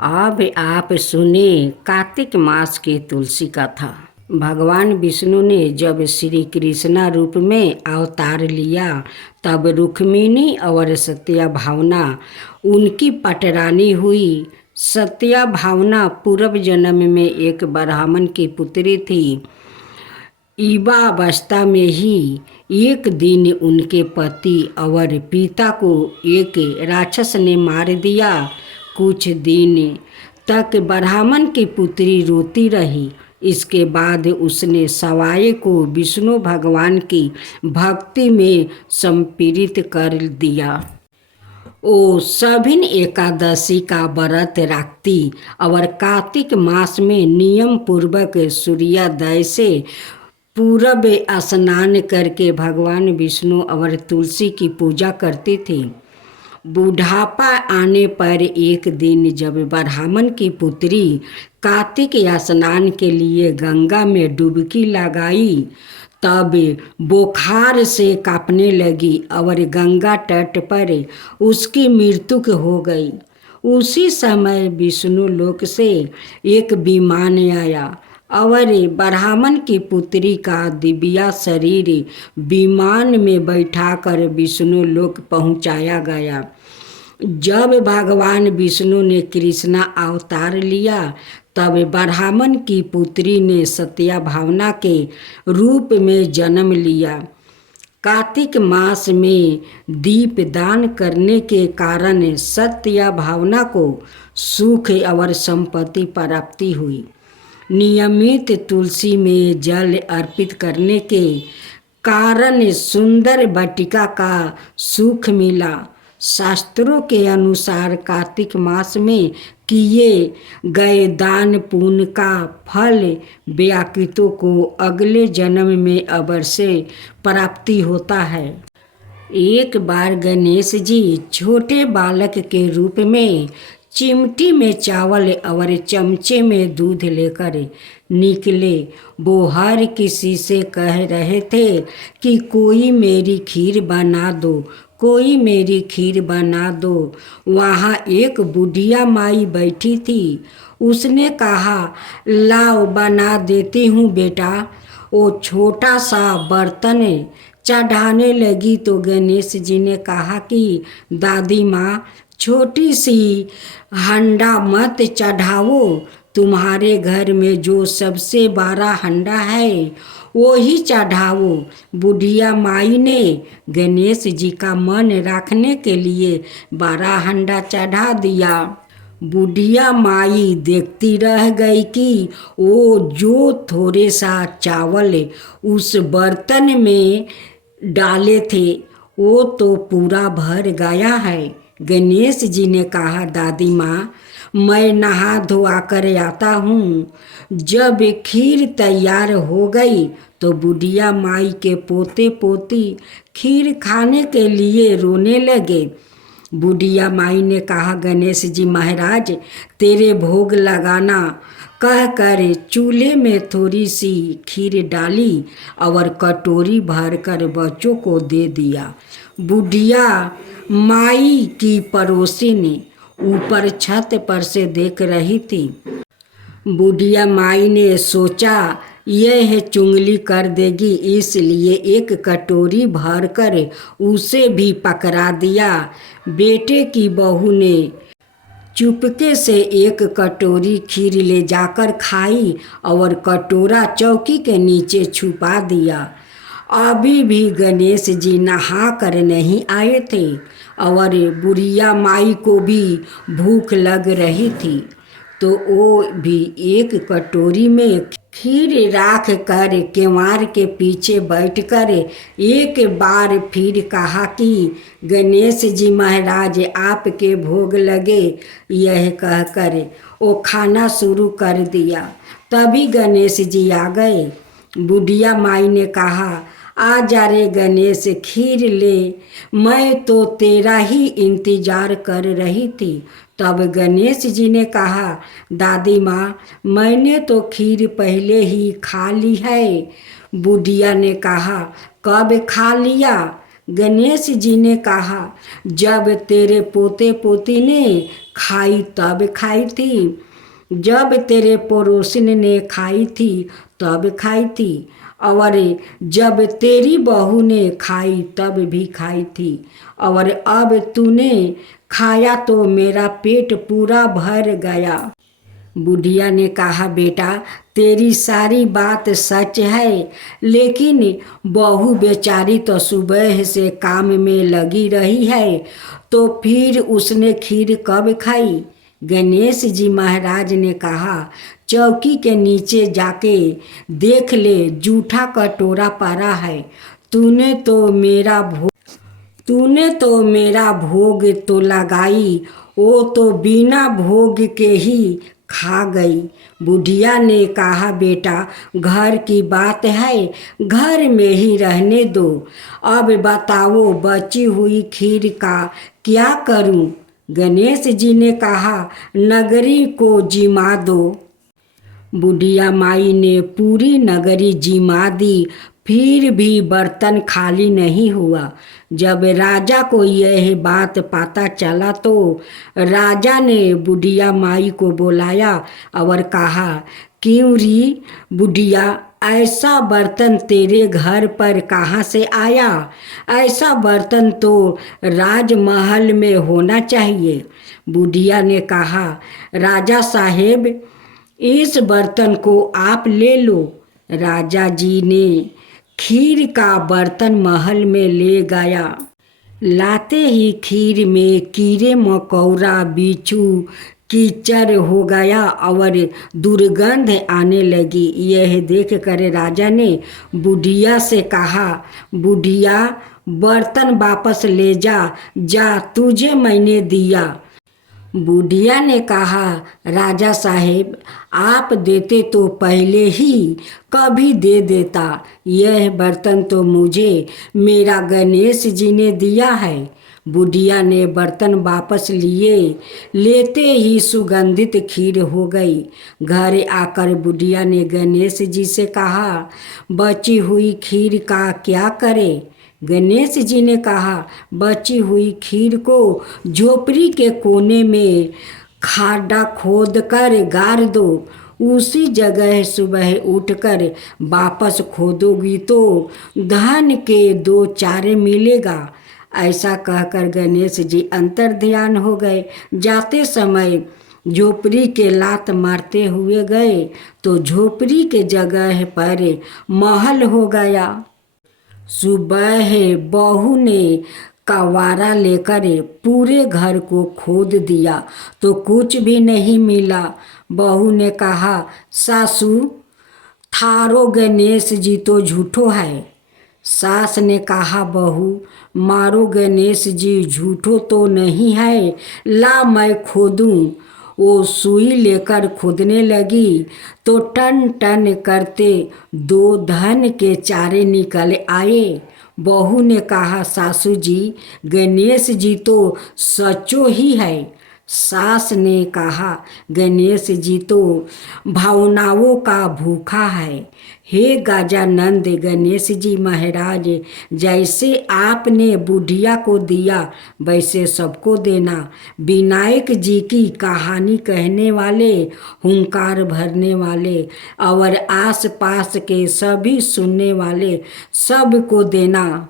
अब आप सुने कार्तिक मास की तुलसी कथा। भगवान विष्णु ने जब श्री कृष्णा रूप में अवतार लिया तब रुक्मिणी और सत्या भावना उनकी पटरानी हुई। सत्या भावना पूर्व जन्म में एक ब्राह्मण की पुत्री थी। युवावस्था में ही एक दिन उनके पति और पिता को एक राक्षस ने मार दिया। कुछ दिन तक ब्राह्मण की पुत्री रोती रही। इसके बाद उसने सवाई को विष्णु भगवान की भक्ति में संप्रेरित कर दिया। वो सभिन एकादशी का व्रत रखती और कार्तिक मास में नियम पूर्वक सूर्योदय से पूर्व स्नान करके भगवान विष्णु और तुलसी की पूजा करती थी। बुढ़ापा आने पर एक दिन जब ब्राह्मण की पुत्री कार्तिक स्नान के लिए गंगा में डुबकी लगाई तब बुखार से कांपने लगी और गंगा तट पर उसकी मृत्यु हो गई। उसी समय विष्णु लोक से एक विमान आया और ब्राह्मण की पुत्री का दिव्य शरीर विमान में बैठाकर विष्णु लोक पहुंचाया गया। जब भगवान विष्णु ने कृष्णा अवतार लिया तब ब्राह्मण की पुत्री ने सत्या भावना के रूप में जन्म लिया। कार्तिक मास में दीप दान करने के कारण सत्या भावना को सुख और संपत्ति प्राप्ति हुई। नियमित तुलसी में जल अर्पित करने के कारण सुंदर वाटिका का सुख मिला। शास्त्रों के अनुसार कार्तिक मास में किए गए दान पुण्य का फल व्याकृतों को अगले जन्म में अवश्य प्राप्ति होता है। एक बार गणेश जी छोटे बालक के रूप में चिमटी में चावल और चमचे में दूध लेकर निकले। वो हर किसी से कह रहे थे कि कोई मेरी खीर बना दो, कोई मेरी खीर बना दो। वहाँ एक बुढ़िया माई बैठी थी। उसने कहा, लाओ बना देती हूँ बेटा। वो छोटा सा बर्तन चढ़ाने लगी तो गणेश जी ने कहा कि दादी माँ, छोटी सी हंडा मत चढ़ाओ। तुम्हारे घर में जो सबसे बड़ा हंडा है वो ही चढ़ाओ। बुढ़िया माई ने गणेश जी का मन रखने के लिए बड़ा हंडा चढ़ा दिया। बुढ़िया माई देखती रह गई कि वो जो थोड़े सा चावल उस बर्तन में डाले थे वो तो पूरा भर गया है। गणेश जी ने कहा, दादी माँ, मैं नहा धोआ कर आता हूँ। जब खीर तैयार हो गई तो बुढ़िया माई के पोते पोती खीर खाने के लिए रोने लगे। बुढ़िया माई ने कहा, गणेश जी महाराज, तेरे भोग लगाना कहकर चूल्हे में थोड़ी सी खीर डाली और कटोरी भरकर बच्चों को दे दिया। बुढ़िया माई की पड़ोसिन ऊपर छत पर से देख रही थी। बुढ़िया माई ने सोचा यह चुंगली कर देगी, इसलिए एक कटोरी भरकर उसे भी पकड़ा दिया। बेटे की बहू ने चुपके से एक कटोरी खीर ले जाकर खाई और कटोरा चौकी के नीचे छुपा दिया। अभी भी गणेश जी नहा कर नहीं आए थे और बुढ़िया माई को भी भूख लग रही थी, तो वो भी एक कटोरी में खीर राख कर केवाड़ के पीछे बैठकर एक बार फिर कहा कि गणेश जी महाराज, आपके भोग लगे। यह कहकर वो खाना शुरू कर दिया। तभी गणेश जी आ गए। बुढ़िया माई ने कहा, आ जा रे गणेश, खीर ले, मैं तो तेरा ही इंतजार कर रही थी। तब गणेश जी ने कहा, दादी माँ, मैंने तो खीर पहले ही खा ली है। बुढ़िया ने कहा, कब खा लिया? गणेश जी ने कहा, जब तेरे पोते पोती ने खाई तब खाई थी, जब तेरे पड़ोसिन ने खाई थी तब खाई थी, और जब तेरी बहू ने खाई तब भी खाई थी, और अब तूने खाया तो मेरा पेट पूरा भर गया। बुढ़िया ने कहा, बेटा तेरी सारी बात सच है, लेकिन बहू बेचारी तो सुबह से काम में लगी रही है, तो फिर उसने खीर कब खाई। गणेश जी महाराज ने कहा, चौकी के नीचे जाके देख ले, जूठा कटोरा पड़ा है। तूने तो मेरा भोग तो लगाई, वो तो बिना भोग के ही खा गई। बुढ़िया ने कहा, बेटा घर की बात है, घर में ही रहने दो। अब बताओ बची हुई खीर का क्या करूं। गणेश जी ने कहा, नगरी को जिमा दो। बुढ़िया माई ने पूरी नगरी जिमा दी, फिर भी बर्तन खाली नहीं हुआ। जब राजा को यह बात पता चला तो राजा ने बुढ़िया माई को बुलाया और कहा, क्यों री बुढ़िया, ऐसा बर्तन तेरे घर पर कहाँ से आया। ऐसा बर्तन तो राजमहल में होना चाहिए। बुढ़िया ने कहा, राजा साहेब इस बर्तन को आप ले लो। राजा जी ने खीर का बर्तन महल में ले गया। लाते ही खीर में कीड़े मकोड़ा बिच्छू कीचड़ हो गया और दुर्गंध आने लगी। यह देख कर राजा ने बुढ़िया से कहा, बुढ़िया बर्तन वापस ले जा, जा तुझे मैंने दिया। बुढ़िया ने कहा, राजा साहेब आप देते तो पहले ही कभी दे देता। यह बर्तन तो मुझे मेरा गणेश जी ने दिया है। बुढ़िया ने बर्तन वापस लिए, लेते ही सुगंधित खीर हो गई। घर आकर बुढ़िया ने गणेश जी से कहा, बची हुई खीर का क्या करे। गणेश जी ने कहा, बची हुई खीर को झोपड़ी के कोने में खाड़ा खोद कर गाड़ दो। उसी जगह सुबह उठकर वापस खोदोगी तो धन के 2 चारे मिलेगा। ऐसा कहकर गणेश जी अंतर ध्यान हो गए। जाते समय झोपड़ी के लात मारते हुए गए तो झोपड़ी के जगह पर महल हो गया। सुबह बहू ने कवारा लेकर पूरे घर को खोद दिया तो कुछ भी नहीं मिला। बहू ने कहा, सासू थारो गणेश जी तो झूठो है। सास ने कहा, बहू मारो गणेश जी झूठो तो नहीं है, ला मैं खोदूं। वो सुई लेकर खोदने लगी तो टन टन करते 2 धन के चारे निकल आए। बहू ने कहा, सासू जी गणेश जी तो सचो ही है। सास ने कहा, गणेश जी तो भावनाओं का भूखा है। हे गजानंद गणेश जी महाराज, जैसे आपने बुढ़िया को दिया वैसे सबको देना। विनायक जी की कहानी कहने वाले, हुंकार भरने वाले और आस पास के सभी सुनने वाले सबको देना।